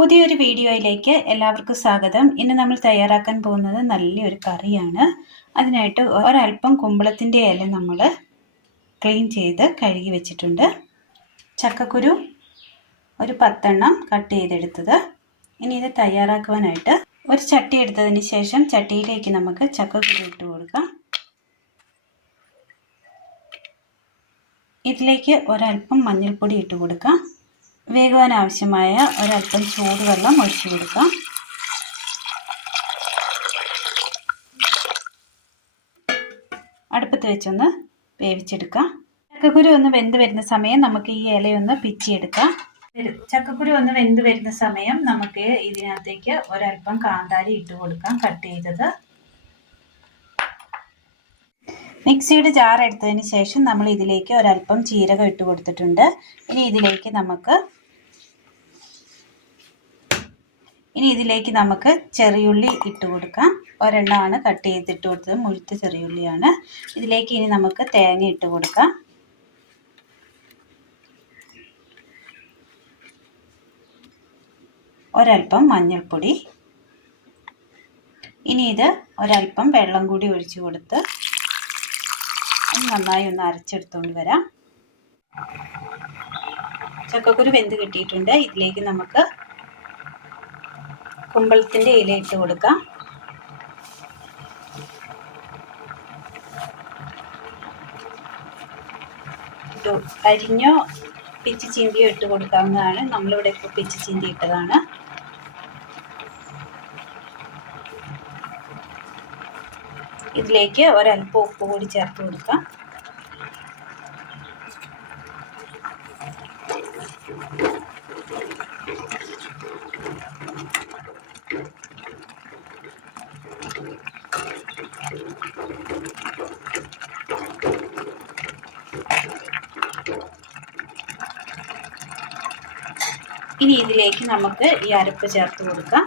പുതിയൊരു വീഡിയോയിലേക്ക് എല്ലാവർക്കും സ്വാഗതം. ഇന്ന് നമ്മൾ തയ്യാറാക്കാൻ പോകുന്നത് നല്ലൊരു കറിയാണ്. അതിനായിട്ട് ഒരൽപ്പം കുമ്പളത്തിൻ്റെ ഇല നമ്മൾ ക്ലീൻ ചെയ്ത് കഴുകി വെച്ചിട്ടുണ്ട്. ചക്കക്കുരു ഒരു 10 എണ്ണം കട്ട് ചെയ്തെടുത്തത്. ഇനി ഇത് തയ്യാറാക്കുവാനായിട്ട് ഒരു ചട്ടി എടുത്തതിന് ശേഷം ചട്ടിയിലേക്ക് നമുക്ക് ചക്കക്കുരു ഇട്ട് കൊടുക്കാം. ഇതിലേക്ക് ഒരൽപ്പം മഞ്ഞൾപ്പൊടി ഇട്ട് കൊടുക്കാം. വേകുവാൻ ആവശ്യമായ ഒരൽപ്പം ചൂടുവെള്ളം ഒഴിച്ചു കൊടുക്കാം. അടുപ്പത്ത് വെച്ചൊന്ന് വേവിച്ചെടുക്കാം. ചക്കക്കുരു ഒന്ന് വെന്ത് വരുന്ന സമയം നമുക്ക് ഈ ഇലയൊന്ന് പിച്ചിയെടുക്കാം. ചക്കക്കുരു ഒന്ന് വെന്ത് വരുന്ന സമയം നമുക്ക് ഇതിനകത്തേക്ക് ഒരൽപ്പം കാന്താരി ഇട്ട് കൊടുക്കാം, കട്ട് ചെയ്തത്. മിക്സിയുടെ ജാർ എടുത്തതിന് ശേഷം നമ്മൾ ഇതിലേക്ക് ഒരൽപ്പം ജീരകം ഇട്ട് കൊടുത്തിട്ടുണ്ട്. ഇനി ഇതിലേക്ക് നമുക്ക് ചെറിയുള്ളി ഇട്ട് കൊടുക്കാം. ഒരെണ്ണമാണ് കട്ട് ചെയ്തിട്ട് കൊടുത്തത്, മുഴുത്ത ചെറിയുള്ളിയാണ്. ഇതിലേക്ക് ഇനി നമുക്ക് തേങ്ങ ഇട്ട് കൊടുക്കാം. ഒരൽപ്പം മഞ്ഞൾപ്പൊടി. ഇനി ഇത് ഒരൽപ്പം വെള്ളം കൂടി ഒഴിച്ചു കൊടുത്ത് നന്നായി ഒന്ന് അരച്ചെടുത്തുകൊണ്ട് വരാം. ചക്കക്കുരു വെന്ത് കിട്ടിയിട്ടുണ്ട്. ഇതിലേക്ക് നമുക്ക് കുമ്പളത്തിൻ്റെ ഇല ഇട്ട് കൊടുക്കാം. അരിഞ്ഞോ പിച്ചി ചീന്തിയോ ഇട്ട് കൊടുക്കാവുന്നതാണ്. നമ്മളിവിടെ ഇപ്പോൾ പിച്ചി ചീന്തി ഇട്ടതാണ്. ഇതിലേക്ക് ഒരൽപ്പം ഉപ്പ് കൂടി ചേർത്ത് കൊടുക്കാം. ഇനി ഇതിലേക്ക് നമുക്ക് ഈ അരപ്പ് ചേർത്ത് കൊടുക്കാം.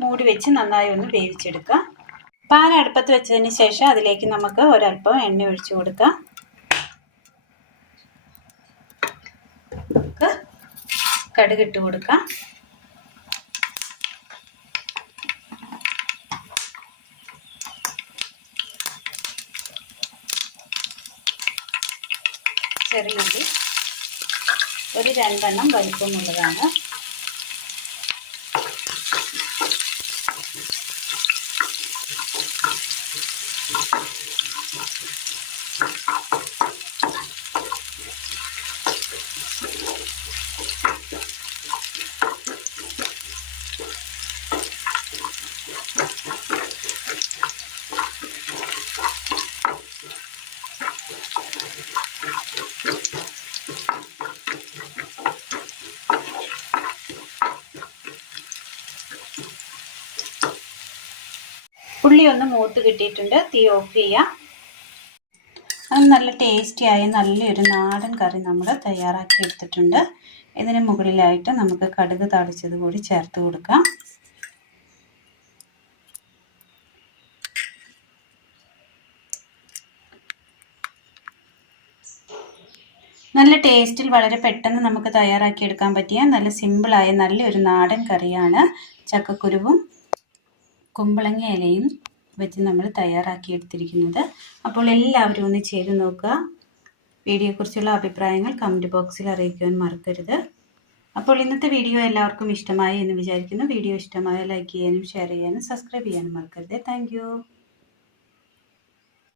മൂടി വെച്ച് നന്നായി ഒന്ന് വേവിച്ചെടുക്കാം. പാൻ അടുപ്പത്ത് വെച്ചതിന് ശേഷം അതിലേക്ക് നമുക്ക് ഒരൽപ്പം എണ്ണ ഒഴിച്ചു കൊടുക്കാം. നമുക്ക് കടുക് ഇട്ട് കൊടുക്കാം. ചെറിയുള്ളി ഒരു 2 എണ്ണം വലിപ്പമുള്ളതാണ്. ഉള്ളി ഒന്ന് മൂത്ത് കിട്ടിയിട്ടുണ്ട്. തീ ഓഫ് ചെയ്യാം. അത് നല്ല ടേസ്റ്റിയായ നല്ലൊരു നാടൻ കറി നമ്മൾ തയ്യാറാക്കി എടുത്തിട്ടുണ്ട്. ഇതിന് മുകളിലായിട്ട് നമുക്ക് കടുക് താളിച്ചത് കൂടി ചേർത്ത് കൊടുക്കാം. നല്ല ടേസ്റ്റിൽ വളരെ പെട്ടെന്ന് നമുക്ക് തയ്യാറാക്കി എടുക്കാൻ പറ്റിയ നല്ല സിമ്പിളായ നല്ലൊരു നാടൻ കറിയാണ്. ചക്കക്കുരുവും കുമ്പളങ്ങ ഇലയും വെച്ച് നമ്മൾ തയ്യാറാക്കി എടുത്തിരിക്കുന്നത്. അപ്പോൾ എല്ലാവരും ഒന്ന് ചെയ്ത് നോക്കുക. വീഡിയോയെക്കുറിച്ചുള്ള അഭിപ്രായങ്ങൾ കമൻറ്റ് ബോക്സിൽ അറിയിക്കുവാൻ മറക്കരുത്. അപ്പോൾ ഇന്നത്തെ വീഡിയോ എല്ലാവർക്കും ഇഷ്ടമായി എന്ന് വിചാരിക്കുന്നു. വീഡിയോ ഇഷ്ടമായ ലൈക്ക് ചെയ്യാനും ഷെയർ ചെയ്യാനും സബ്സ്ക്രൈബ് ചെയ്യാനും മറക്കരുത്. താങ്ക്